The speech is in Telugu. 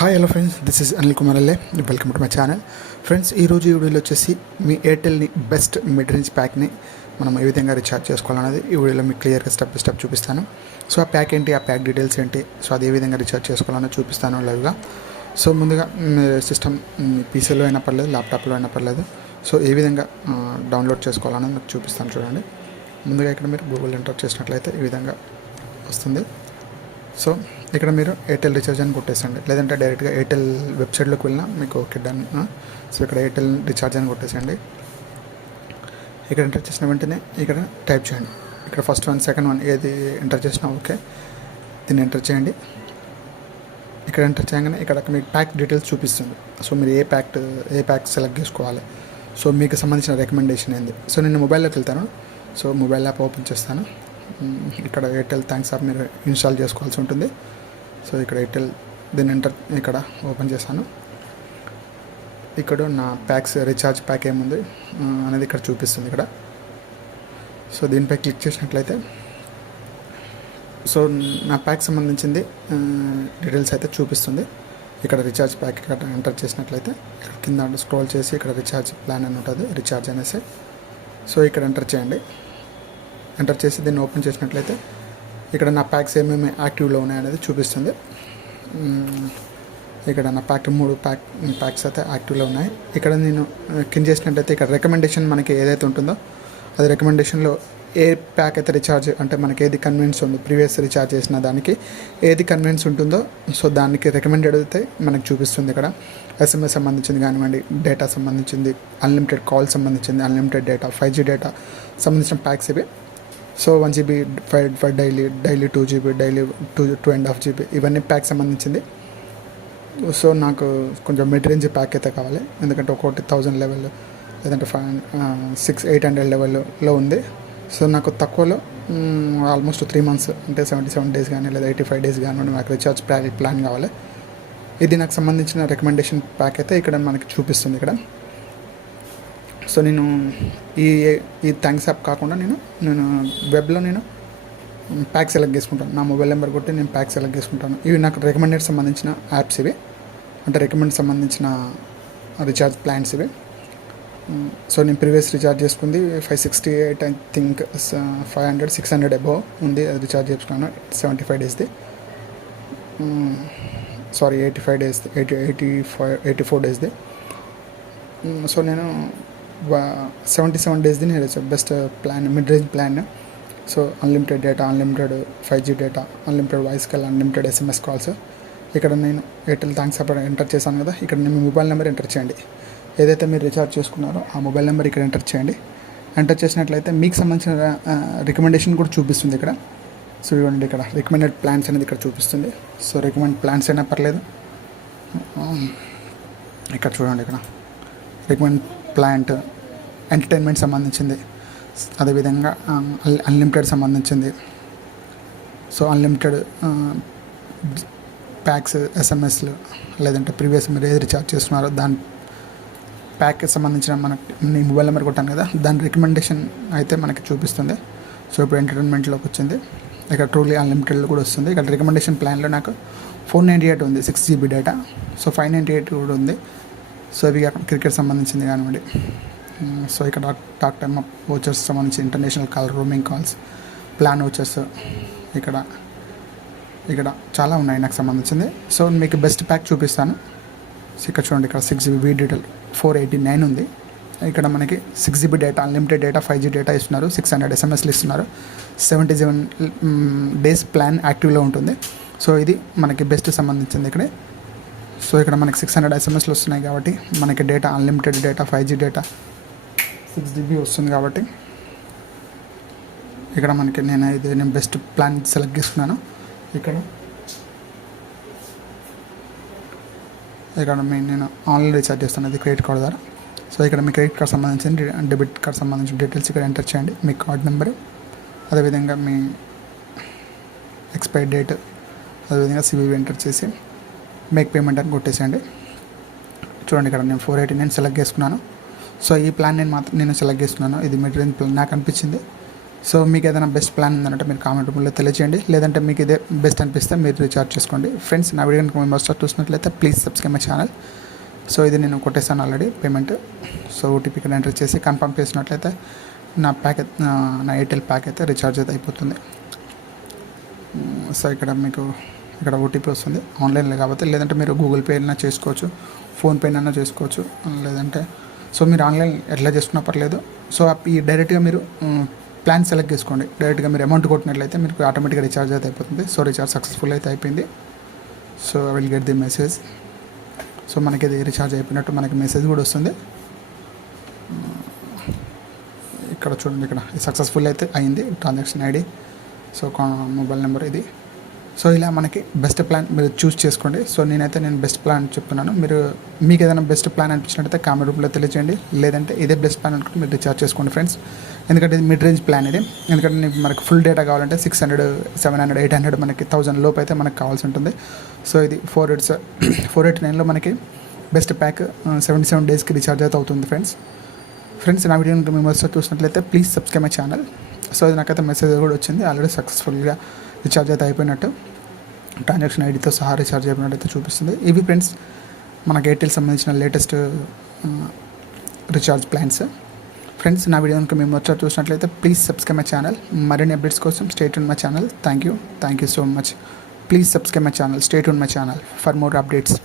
Hi hello friends, this is Anil Kumar Alle. Welcome to my channel. Friends, ఈరోజు ఈ వీడియోలో వచ్చేసి మీ ఎయిర్టెల్ని బెస్ట్ మిడ్ రేంజ్ ప్యాక్ని మనం ఏ విధంగా రీఛార్జ్ చేసుకోవాలనేది ఈ వీడియోలో మీకు క్లియర్గా స్టెప్ బై స్టెప్ చూపిస్తాను. సో ఆ ప్యాక్ ఏంటి, ఆ ప్యాక్ డీటెయిల్స్ ఏంటి, సో అది ఏ విధంగా రీఛార్జ్ చేసుకోవాలని చూపిస్తాను లైవ్గా. సో ముందుగా సిస్టమ్ పీసీలో అయినా పర్లేదు, ల్యాప్టాప్లో అయినా పర్లేదు. సో ఏ విధంగా డౌన్లోడ్ చేసుకోవాలని మీకు చూపిస్తాను చూడండి. ముందుగా ఇక్కడ మీరు గూగుల్ ఎంటర్ చేసినట్లయితే ఈ విధంగా వస్తుంది. సో ఇక్కడ మీరు ఎయిర్టెల్ రీఛార్జ్ అని కొట్టేసండి, లేదంటే డైరెక్ట్గా ఎయిర్టెల్ వెబ్సైట్లోకి వెళ్ళినా మీకు ఓకే డన్. సో ఇక్కడ ఎయిర్టెల్ రీఛార్జ్ అని కొట్టేసండి. ఇక్కడ ఎంటర్ చేసిన వెంటనే ఇక్కడ టైప్ చేయండి. ఇక్కడ ఫస్ట్ వన్, సెకండ్ వన్ ఏది ఎంటర్ చేసినా ఓకే, దీన్ని ఎంటర్ చేయండి. ఇక్కడ ఎంటర్ చేయగానే ఇక్కడ మీకు ప్యాక్ డీటెయిల్స్ చూపిస్తుంది. సో మీరు ఏ ప్యాక్ సెలెక్ట్ చేసుకోవాలి, సో మీకు సంబంధించిన రికమెండేషన్ ఏంది. సో నేను మొబైల్లోకి వెళ్తాను. సో మొబైల్ యాప్ ఓపెన్ చేస్తాను. ఇక్కడ ఎయిర్టెల్ థ్యాంక్స్ యాప్ మీరు ఇన్స్టాల్ చేసుకోవాల్సి ఉంటుంది. సో ఇక్కడ ఎయిర్టెల్ దీన్ని ఇక్కడ ఓపెన్ చేశాను. ఇక్కడ నా ప్యాక్స్ రీఛార్జ్ ప్యాక్ ఏముంది అనేది ఇక్కడ చూపిస్తుంది ఇక్కడ. సో దీనిపై క్లిక్ చేసినట్లయితే సో నా ప్యాక్ సంబంధించింది డీటెయిల్స్ అయితే చూపిస్తుంది. ఇక్కడ రీఛార్జ్ ప్యాక్ ఇక్కడ ఎంటర్ చేసినట్లయితే ఇక్కడ కింద స్క్రోల్ చేసి ఇక్కడ రీఛార్జ్ ప్లాన్ అని ఉంటుంది, రీఛార్జ్ అనేసి. సో ఇక్కడ ఎంటర్ చేయండి. ఎంటర్ చేసి దీన్ని ఓపెన్ చేసినట్లయితే ఇక్కడ నా ప్యాక్స్ ఏమేమి యాక్టివ్లో ఉన్నాయనేది చూపిస్తుంది. ఇక్కడ నా మూడు ప్యాక్స్ అయితే యాక్టివ్లో ఉన్నాయి. ఇక్కడ నేను కింద చేసినట్లయితే ఇక్కడ రికమెండేషన్ మనకి ఏదైతే ఉంటుందో అది రికమెండేషన్లో ఏ ప్యాక్ అయితే రీఛార్జ్ అంటే మనకి ఏది కన్వీనియన్స్ ఉందో, ప్రీవియస్ రీఛార్జ్ చేసిన దానికి ఏది కన్వీనియన్స్ ఉంటుందో సో దానికి రికమెండెడ్ అయితే మనకు చూపిస్తుంది. ఇక్కడ SMS సంబంధించింది కానివ్వండి, డేటా సంబంధించింది, అన్లిమిటెడ్ కాల్ సంబంధించింది, అన్లిమిటెడ్ డేటా, 5G డేటా సంబంధించిన ప్యాక్స్ ఇవి. So 1GB for daily 2GB daily 2.5 GB ఇవన్నీ ప్యాక్ సంబంధించింది. సో నాకు కొంచెం మిడ్ రేంజ్ ప్యాక్ అయితే కావాలి, ఎందుకంటే ఒకటి 1000 లెవెల్ లేదంటే 800 లెవెల్లో ఉంది. సో నాకు తక్కువలో ఆల్మోస్ట్ 3 months అంటే 77 days కానీ లేదా 85 days కానీ నాకు రీఛార్జ్ ప్లాన్ కావాలి. ఇది నాకు సంబంధించిన రికమెండేషన్ ప్యాక్ అయితే ఇక్కడ మనకి చూపిస్తుంది ఇక్కడ. సో నేను ఈ థ్యాంక్స్ యాప్ కాకుండా నేను వెబ్లో నేను ప్యాక్ సెలెక్ట్ చేసుకుంటాను. నా మొబైల్ నెంబర్ కొట్టి నేను ప్యాక్ సెలెక్ట్ చేసుకుంటాను. ఇవి నాకు రికమెండెడ్ సంబంధించిన యాప్స్ ఇవి, అంటే రికమెండ్ సంబంధించిన రీఛార్జ్ ప్లాన్స్ ఇవి. సో నేను ప్రీవియస్ రీఛార్జ్ చేసుకుంది 568 ఐ థింక్ 500 600 అబోవ్ ఉంది. అది రీఛార్జ్ చేసుకున్నాను 75 daysది, సారీ 85 days 84 daysది. సో నేను 77 daysది నేను best plan, mid range plan. So unlimited data, unlimited 5G data, unlimited voice call, unlimited SMS calls. ఇక్కడ నేను ఎయిర్టెల్ థ్యాంక్స్ అప్పుడు ఎంటర్ చేశాను కదా, ఇక్కడ నేను మొబైల్ నెంబర్ ఎంటర్ చేయండి. ఏదైతే మీరు రీఛార్జ్ చేసుకున్నారో ఆ మొబైల్ నెంబర్ ఇక్కడ ఎంటర్ చేయండి. ఎంటర్ చేసినట్లయితే మీకు సంబంధించిన రికమెండేషన్ కూడా చూపిస్తుంది ఇక్కడ. సో ఇవ్వండి, ఇక్కడ రికమెండెడ్ ప్లాన్స్ అనేది ఇక్కడ చూపిస్తుంది. సో రికమెండ్ ప్లాన్స్ అయినా పర్లేదు. ఇక్కడ చూడండి, ఇక్కడ రికమెండ్ ప్లాన్ ఎంటర్టైన్మెంట్ సంబంధించింది, అదేవిధంగా అన్లిమిటెడ్ సంబంధించింది. సో అన్లిమిటెడ్ ప్యాక్స్, SMSలు, లేదంటే ప్రీవియస్ మీరు ఏది రీఛార్జ్ చేస్తున్నారో దాని ప్యాక్ సంబంధించిన నేను మొబైల్ నెంబర్ కొట్టాను కదా, దాని రికమెండేషన్ అయితే మనకి చూపిస్తుంది. సో ఇప్పుడు ఎంటర్టైన్మెంట్లోకి వచ్చింది. ఇక్కడ ట్రూలీ అన్లిమిటెడ్లో కూడా వస్తుంది. ఇక్కడ రికమెండేషన్ ప్లాన్లో నాకు 498 ఉంది 6GB డేటా. సో 598 కూడా ఉంది. సో ఇవి క్రికెట్ సంబంధించింది కానివ్వండి. సో ఇక్కడ టాక్ టైమ్ వోచర్స్ సంబంధించి international call, roaming calls, plan vouchers, ఇక్కడ చాలా ఉన్నాయి నాకు సంబంధించింది. సో మీకు బెస్ట్ ప్యాక్ చూపిస్తాను. సో ఇక్కడ చూడండి, ఇక్కడ 6GB డీటెయిల్ 489 ఉంది. ఇక్కడ మనకి 6GB data, unlimited data, 5G data ఇస్తున్నారు, 600 SMSలు ఇస్తున్నారు, 77 days ప్లాన్ యాక్టివ్లో ఉంటుంది. సో ఇది మనకి బెస్ట్ సంబంధించింది ఇక్కడ. సో ఇక్కడ మనకి 600 SMSలు వస్తున్నాయి కాబట్టి మనకి data, unlimited data, 5G data, 6GB వస్తుంది కాబట్టి ఇక్కడ మనకి నేను బెస్ట్ ప్లాన్ సెలెక్ట్ చేసుకున్నాను. ఇక్కడ నేను ఆన్లైన్ రీఛార్జ్ చేస్తాను, అది క్రెడిట్ కార్డ్ ద్వారా. సో ఇక్కడ మీ క్రెడిట్ కార్డ్ సంబంధించిన, డెబిట్ కార్డ్ సంబంధించిన డీటెయిల్స్ ఇక్కడ ఎంటర్ చేయండి. మీ కార్డ్ నెంబరు, అదేవిధంగా మీ ఎక్స్పైరీ డేట్, అదేవిధంగా CVV ఎంటర్ చేసి మేక్ పేమెంట్ అని కొట్టేసేయండి. చూడండి, ఇక్కడ నేను 489 సెలెక్ట్ చేసుకున్నాను. సో ఈ ప్లాన్ నేను సెలెక్ట్ చేసుకున్నాను. ఇది మిడ్ రేంజ్ ప్లాన్ నాకు అనిపించింది. సో మీకు ఏదైనా బెస్ట్ ప్లాన్ ఉందంటే మీరు కామెంట్ రూపంలో తెలియజేయండి, లేదంటే మీకు ఇదే బెస్ట్ అనిపిస్తే మీరు రీఛార్జ్ చేసుకోండి. ఫ్రెండ్స్, నా వీడియో కనుక మీరు ఫస్ట్ చూసినట్లయితే please subscribe my channel. So ఇది నేను కొట్టేసాను ఆల్రెడీ పేమెంట్. సో ఓటీపీ ఇక్కడ ఎంటర్ చేసి కన్ఫర్మ్ చేసినట్లయితే నా ఎయిర్టెల్ ప్యాక్ అయితే రీఛార్జ్ అయితే అయిపోతుంది. సో ఇక్కడ ఓటీపీ వస్తుంది ఆన్లైన్లో కాబట్టి, లేదంటే మీరు గూగుల్ పే అయినా చేసుకోవచ్చు, ఫోన్పే అయినా చేసుకోవచ్చు, లేదంటే సో మీరు ఆన్లైన్ ఎట్లా చేసుకున్నా పర్లేదు. సో ఈ డైరెక్ట్గా మీరు ప్లాన్ సెలెక్ట్ చేసుకోండి. డైరెక్ట్గా మీరు అమౌంట్ కొట్టినట్లయితే మీకు ఆటోమేటిక్గా రీఛార్జ్ అయితే అయిపోతుంది. సో రీఛార్జ్ సక్సెస్ఫుల్ అయితే అయిపోయింది. So I will get the message. So మనకి ఇది రీఛార్జ్ అయిపోయినట్టు మనకి మెసేజ్ కూడా వస్తుంది. ఇక్కడ చూడండి, ఇక్కడ సక్సెస్ఫుల్ అయితే అయింది transaction ID. So mobile number ఇది. సో ఇలా మనకి బెస్ట్ ప్లాన్ మీరు చూస్ చేసుకోండి. సో నేను బెస్ట్ ప్లాన్ చెప్తున్నాను. మీకు ఏదైనా బెస్ట్ ప్లాన్ అనిపించినట్టయితే కామెంట్ రూపంలో తెలియజేయండి, లేదంటే ఇదే బెస్ట్ ప్లాన్ అనుకుంటే మీరు రీఛార్జ్ చేసుకోండి ఫ్రెండ్స్. ఎందుకంటే ఇది మిడ్ రేంజ్ ప్లాన్ ఇది. ఎందుకంటే మనకి ఫుల్ డేటా కావాలంటే 600, 700, 800 మనకి 1000 లోపు అయితే మనకు కావాల్సి ఉంటుంది. సో ఇది 489లో మనకి బెస్ట్ ప్యాక్ 77 డేస్కి రీఛార్జ్ అయితే అవుతుంది ఫ్రెండ్స్. నా వీడియో కనుక మేము వస్తే చూసినట్లయితే please subscribe my channel. So ఇది నాకైతే మెసేజ్ కూడా వచ్చింది, ఆల్రెడీ సక్సెస్ఫుల్గా రీఛార్జ్ అయితే అయిపోయినట్టు, ట్రాన్సాక్షన్ ఐడితో సహా రీఛార్జ్ అయిపోయినట్టు అయితే చూపిస్తుంది. ఇవి ఫ్రెండ్స్ మనకి ఎయిర్టెల్ సంబంధించిన లేటెస్ట్ రీఛార్జ్ ప్లాన్స్. ఫ్రెండ్స్, నా వీడియో కనుక మేము వచ్చి చూసినట్లయితే ప్లీజ్ సబ్స్క్రైబ్ మై ఛానల్. మరిన్ని అప్డేట్స్ కోసం stay tune my channel. Thank you so much. Please subscribe my channel, stay tune my channel for more updates.